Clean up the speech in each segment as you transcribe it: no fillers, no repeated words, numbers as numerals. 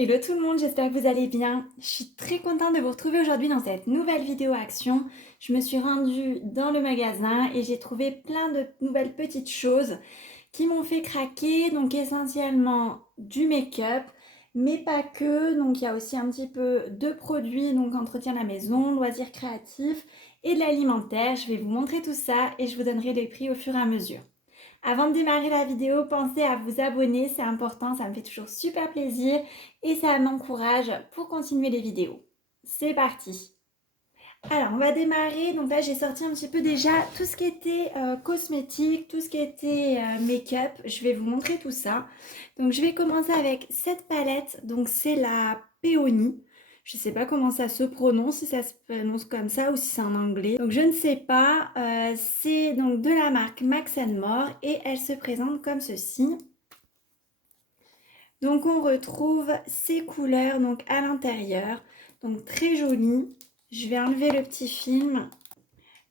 Hello tout le monde, j'espère que vous allez bien. Je suis très contente de vous retrouver aujourd'hui dans cette nouvelle vidéo action. Je me suis rendue dans le magasin et j'ai trouvé plein de nouvelles petites choses qui m'ont fait craquer. Donc essentiellement du make-up, mais pas que. Donc il y a aussi un petit peu de produits, donc entretien de la maison, loisirs créatifs et de l'alimentaire. Je vais vous montrer tout ça et je vous donnerai les prix au fur et à mesure. Avant de démarrer la vidéo, pensez à vous abonner, c'est important, ça me fait toujours super plaisir et ça m'encourage pour continuer les vidéos. C'est parti! Alors, on va démarrer. Donc là, j'ai sorti un petit peu déjà tout ce qui était cosmétique, tout ce qui était make-up. Je vais vous montrer tout ça. Donc, je vais commencer avec cette palette. Donc, c'est la Peony. Je ne sais pas comment ça se prononce, si ça se prononce comme ça ou si c'est en anglais. Donc, je ne sais pas. C'est donc de la marque Max More et elle se présente comme ceci. Donc, on retrouve ces couleurs donc à l'intérieur. Donc, très jolies. Je vais enlever le petit film.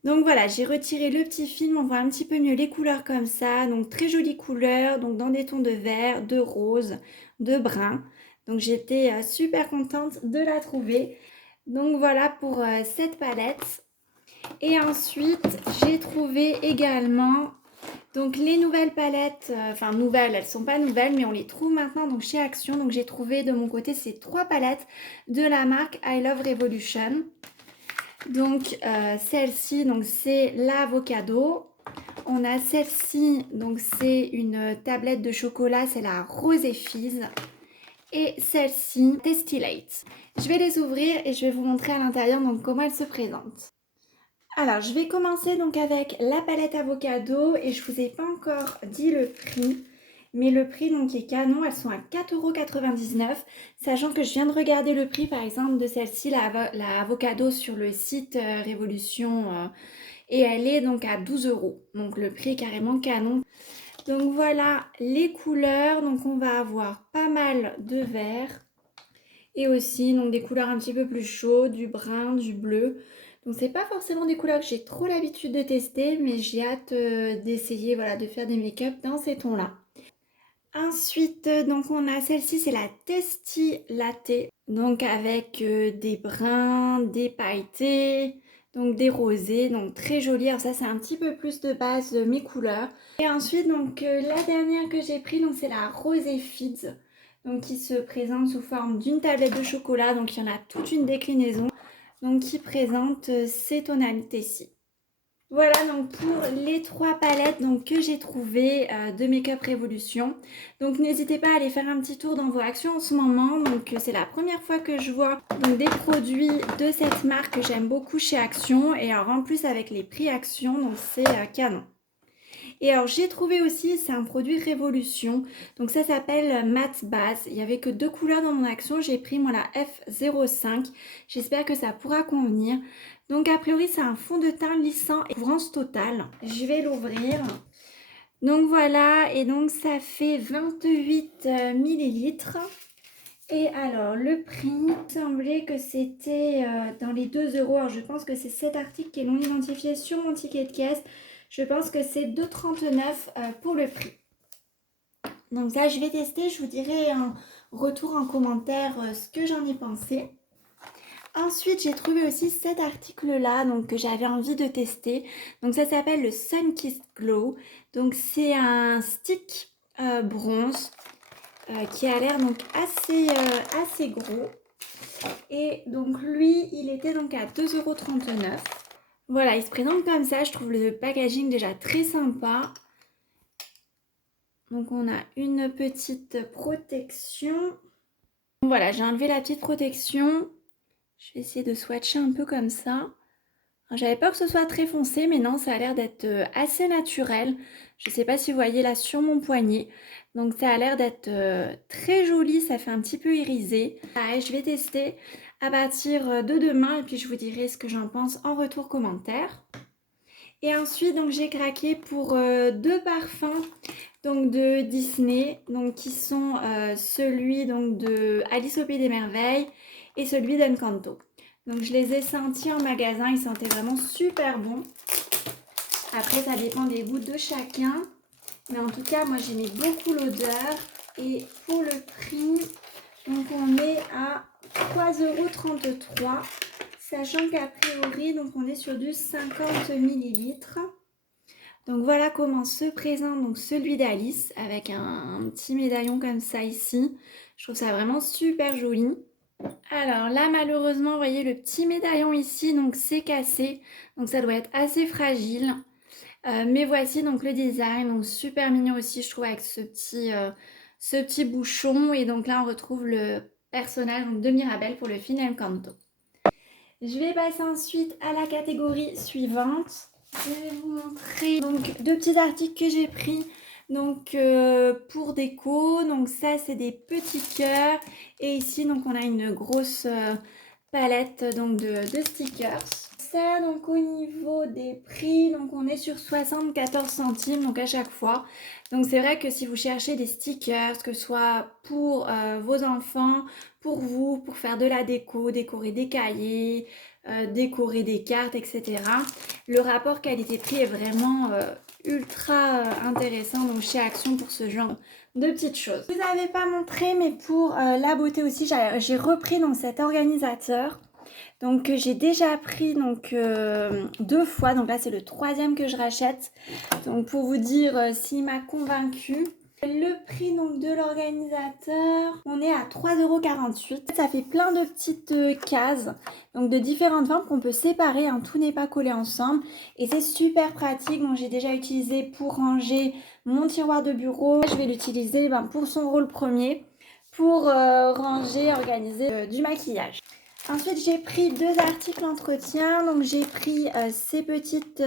Donc voilà, j'ai retiré le petit film, on voit un petit peu mieux les couleurs comme ça. Donc très jolies couleurs, donc dans des tons de vert, de rose, de brun. Donc j'étais super contente de la trouver. Donc voilà pour cette palette. Et ensuite, j'ai trouvé également donc les nouvelles palettes, enfin nouvelles, elles sont pas nouvelles, mais on les trouve maintenant donc chez Action. Donc j'ai trouvé de mon côté ces trois palettes de la marque I Love Revolution. Donc celle-ci, donc c'est l'avocado. On a celle-ci, donc c'est une tablette de chocolat, c'est la Rosé Fizz. Et celle-ci, Destillate. Je vais les ouvrir et je vais vous montrer à l'intérieur donc comment elles se présentent. Alors, je vais commencer donc avec la palette avocado et je vous ai pas encore dit le prix. Mais le prix donc est canon, elles sont à 4,99 €, sachant que je viens de regarder le prix par exemple de celle-ci, la avocado sur le site Révolution et elle est donc à 12 €. Donc le prix est carrément canon. Donc voilà les couleurs, donc on va avoir pas mal de vert et aussi donc des couleurs un petit peu plus chaudes, du brun, du bleu. Donc c'est pas forcément des couleurs que j'ai trop l'habitude de tester, mais j'ai hâte d'essayer voilà, de faire des make-up dans ces tons-là. Ensuite, donc on a celle-ci, c'est la Testy Latte. Donc avec des bruns, des pailletés, donc des rosés, donc très joli. Alors ça, c'est un petit peu plus de base de mes couleurs. Et ensuite, donc la dernière que j'ai pris, donc c'est la Rosé Fizz. Donc qui se présente sous forme d'une tablette de chocolat. Donc il y en a toute une déclinaison. Donc qui présente ces tonalités-ci. Voilà donc pour les trois palettes donc, que j'ai trouvées de Make-up Révolution. Donc n'hésitez pas à aller faire un petit tour dans vos actions en ce moment. Donc c'est la première fois que je vois donc, des produits de cette marque que j'aime beaucoup chez Action. Et alors en plus avec les prix Action, donc c'est canon. Et alors j'ai trouvé aussi, c'est un produit Révolution. Donc ça s'appelle Matte Base. Il n'y avait que deux couleurs dans mon action. J'ai pris moi la F05. J'espère que ça pourra convenir. Donc a priori c'est un fond de teint lissant et couvrance totale. Je vais l'ouvrir. Donc voilà, et donc ça fait 28 millilitres. Et alors le prix, il semblait que c'était dans les 2 €. Alors je pense que c'est cet article qui est non identifié sur mon ticket de caisse. Je pense que c'est 2,39 € pour le prix. Donc ça je vais tester, je vous dirai en retour en commentaire ce que j'en ai pensé. Ensuite, j'ai trouvé aussi cet article-là donc que j'avais envie de tester. Donc ça s'appelle le Sun Kissed Glow. Donc c'est un stick bronze qui a l'air donc assez gros. Et donc lui, il était donc à 2,39 €. Voilà, il se présente comme ça. Je trouve le packaging déjà très sympa. Donc on a une petite protection. Voilà, j'ai enlevé la petite protection. Je vais essayer de swatcher un peu comme ça. J'avais peur que ce soit très foncé, mais non, ça a l'air d'être assez naturel. Je ne sais pas si vous voyez là sur mon poignet. Donc ça a l'air d'être très joli, ça fait un petit peu irisé. Pareil, je vais tester à partir de demain et puis je vous dirai ce que j'en pense en retour commentaire. Et ensuite, donc j'ai craqué pour deux parfums donc de Disney, donc qui sont celui donc de Alice au Pays des Merveilles et celui d'Encanto. Donc je les ai sentis en magasin, ils sentaient vraiment super bons. Après ça dépend des goûts de chacun. Mais en tout cas moi j'aimais beaucoup l'odeur. Et pour le prix, donc on 3,33 €, sachant qu'a priori, donc on est sur du 50 millilitres. Donc voilà comment se présente donc celui d'Alice avec un petit médaillon comme ça ici. Je trouve ça vraiment super joli. Alors là malheureusement vous voyez le petit médaillon ici donc c'est cassé. Donc ça doit être assez fragile. Mais voici donc le design. Donc super mignon aussi je trouve avec ce petit bouchon. Et donc là on retrouve le personnage donc, de Mirabel pour le film Encanto. Je vais passer ensuite à la catégorie suivante. Je vais vous montrer donc deux petits articles que j'ai pris donc pour déco. Donc ça c'est des petits cœurs et ici donc on a une grosse palette donc de stickers. Ça donc au niveau des prix donc on est sur 74 centimes donc à chaque fois. Donc c'est vrai que si vous cherchez des stickers que ce soit pour vos enfants, pour vous, pour faire de la déco, décorer des cahiers, décorer des cartes, etc. Le rapport qualité-prix est vraiment ultra intéressant donc chez Action pour ce genre de petites choses. Je vous avais pas montré mais pour la beauté aussi j'ai repris donc cet organisateur. Donc j'ai déjà pris donc 2 fois, donc là c'est le 3e que je rachète. Donc pour vous dire s'il m'a convaincu. Le prix donc de l'organisateur, on est à 3,48 €. Ça fait plein de petites cases, donc de différentes formes qu'on peut séparer, hein, tout n'est pas collé ensemble. Et c'est super pratique, donc j'ai déjà utilisé pour ranger mon tiroir de bureau. Je vais l'utiliser pour son rôle premier, pour ranger, organiser du maquillage. Ensuite, j'ai pris 2 articles entretien. Donc, j'ai pris ces petites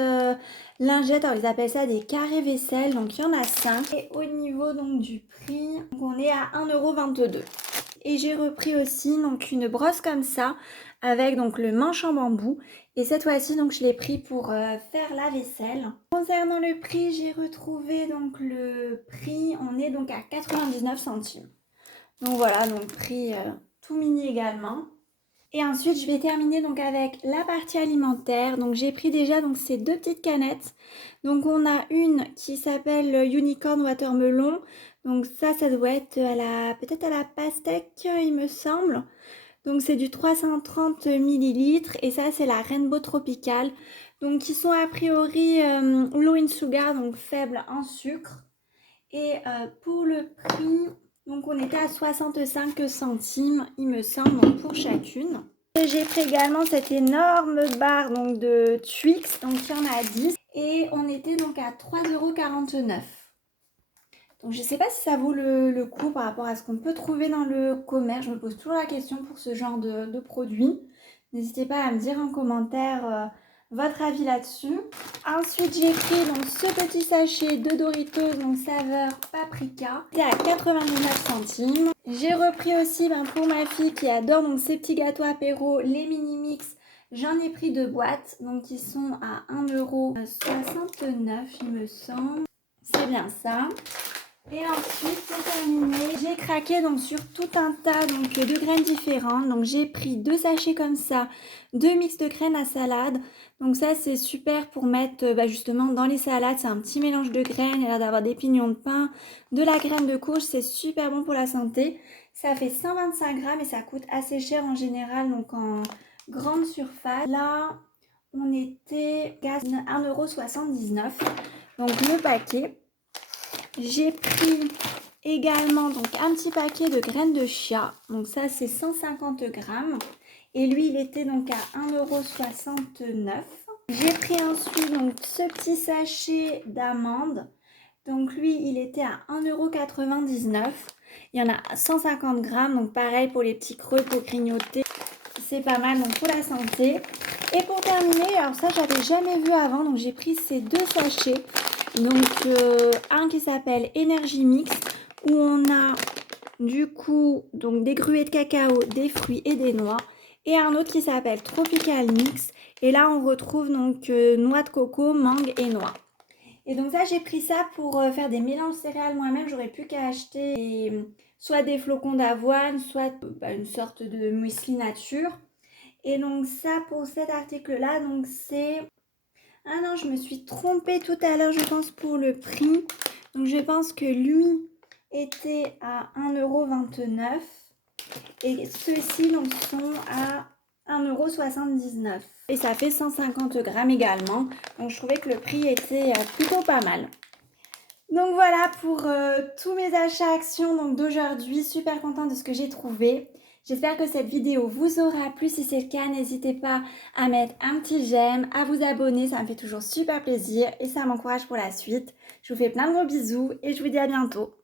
lingettes. Alors, ils appellent ça des carrés vaisselle. Donc, il y en a 5. Et au niveau donc, du prix, donc, on est à 1,22 €. Et j'ai repris aussi donc, une brosse comme ça avec donc, le manche en bambou. Et cette fois-ci, donc, je l'ai pris pour faire la vaisselle. Concernant le prix, j'ai retrouvé donc, le prix. On est donc à 99 centimes. Donc, voilà, donc prix tout mini également. Et ensuite, je vais terminer donc avec la partie alimentaire. Donc, j'ai pris déjà donc ces 2 petites canettes. Donc, on a une qui s'appelle Unicorn Watermelon. Donc, ça doit être peut-être à la pastèque, il me semble. Donc, c'est du 330 millilitres. Et ça, c'est la Rainbow Tropical. Donc, qui sont a priori low in sugar, donc faibles en sucre. Et pour le prix... Donc on était à 65 centimes, il me semble, donc pour chacune. J'ai pris également cette énorme barre donc, de Twix, donc il y en a 10. Et on était donc à 3,49 €. Donc je ne sais pas si ça vaut le coup par rapport à ce qu'on peut trouver dans le commerce. Je me pose toujours la question pour ce genre de produit. N'hésitez pas à me dire en commentaire votre avis là-dessus. Ensuite, j'ai pris donc ce petit sachet de Doritos, donc saveur paprika. C'était à 99 centimes. J'ai repris aussi pour ma fille qui adore donc ces petits gâteaux apéro, les mini mix. J'en ai pris 2 boîtes, donc ils sont à 1,69 €, il me semble. C'est bien ça. Et ensuite, pour terminer, j'ai craqué donc sur tout un tas donc, de graines différentes. Donc j'ai pris 2 sachets comme ça, 2 mix de graines à salade. Donc ça c'est super pour mettre justement dans les salades. C'est un petit mélange de graines. Il y a l'air d'avoir des pignons de pain, de la graine de courge. C'est super bon pour la santé. Ça fait 125 grammes et ça coûte assez cher en général, donc en grande surface. Là, on était à 1,79 €. Donc le paquet. J'ai pris également donc un petit paquet de graines de chia. Donc ça c'est 150 grammes. Et lui il était donc à 1,69 €. J'ai pris ensuite donc ce petit sachet d'amandes. Donc lui il était à 1,99 €. Il y en a 150 grammes. Donc pareil pour les petits creux pour grignoter. C'est pas mal donc pour la santé. Et pour terminer, alors ça j'avais jamais vu avant. Donc j'ai pris ces 2 sachets. Donc un qui s'appelle Energy Mix où on a du coup donc des gruées de cacao, des fruits et des noix. Et un autre qui s'appelle Tropical Mix. Et là on retrouve donc noix de coco, mangue et noix. Et donc ça j'ai pris ça pour faire des mélanges céréales moi-même. J'aurais plus qu'à acheter soit des flocons d'avoine, soit une sorte de muesli nature. Et donc ça pour cet article là donc c'est... Ah non, je me suis trompée tout à l'heure, je pense, pour le prix. Donc, je pense que lui était à 1,29 €. Et ceux-ci donc sont à 1,79 €. Et ça fait 150 grammes également. Donc je trouvais que le prix était plutôt pas mal. Donc voilà pour tous mes achats actions donc d'aujourd'hui. Super contente de ce que j'ai trouvé. J'espère que cette vidéo vous aura plu. Si c'est le cas, n'hésitez pas à mettre un petit j'aime, à vous abonner. Ça me fait toujours super plaisir et ça m'encourage pour la suite. Je vous fais plein de gros bisous et je vous dis à bientôt.